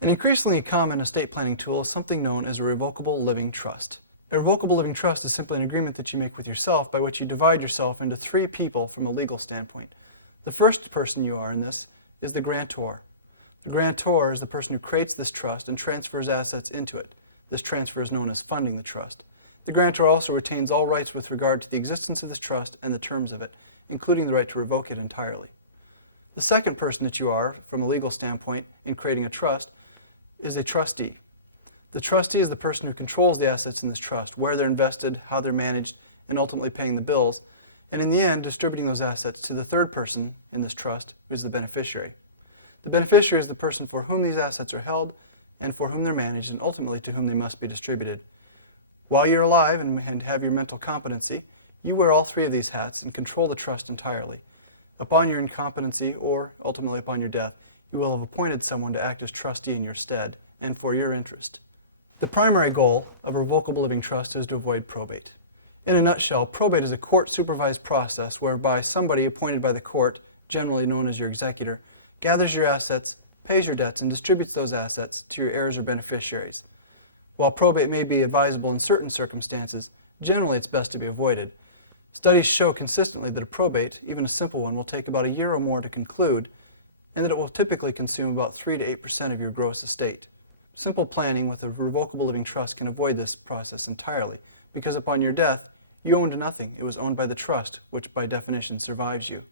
An increasingly common estate planning tool is something known as a revocable living trust. A revocable living trust is simply an agreement that you make with yourself by which you divide yourself into three people from a legal standpoint. The first person you are in this is the grantor. The grantor is the person who creates this trust and transfers assets into it. This transfer is known as funding the trust. The grantor also retains all rights with regard to the existence of this trust and the terms of it, including the right to revoke it entirely. The second person that you are, from a legal standpoint, in creating a trust, is a trustee. The trustee is the person who controls the assets in this trust, where they're invested, how they're managed, and ultimately paying the bills, and in the end, distributing those assets to the third person in this trust, who is the beneficiary. The beneficiary is the person for whom these assets are held and for whom they're managed, and ultimately to whom they must be distributed. While you're alive and have your mental competency, you wear all three of these hats and control the trust entirely. Upon your incompetency, or ultimately upon your death, you will have appointed someone to act as trustee in your stead and for your interest. The primary goal of a revocable living trust is to avoid probate. In a nutshell, probate is a court-supervised process whereby somebody appointed by the court, generally known as your executor, gathers your assets, pays your debts, and distributes those assets to your heirs or beneficiaries. While probate may be advisable in certain circumstances, generally it's best to be avoided. Studies show consistently that a probate, even a simple one, will take about a year or more to conclude, and that it will typically consume about 3 to 8% of your gross estate. Simple planning with a revocable living trust can avoid this process entirely, because upon your death, you owned nothing. It was owned by the trust, which by definition survives you.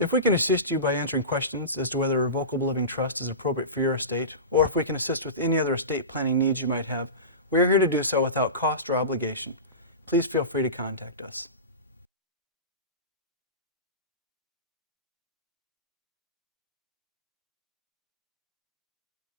If we can assist you by answering questions as to whether a revocable living trust is appropriate for your estate, or if we can assist with any other estate planning needs you might have, we are here to do so without cost or obligation. Please feel free to contact us.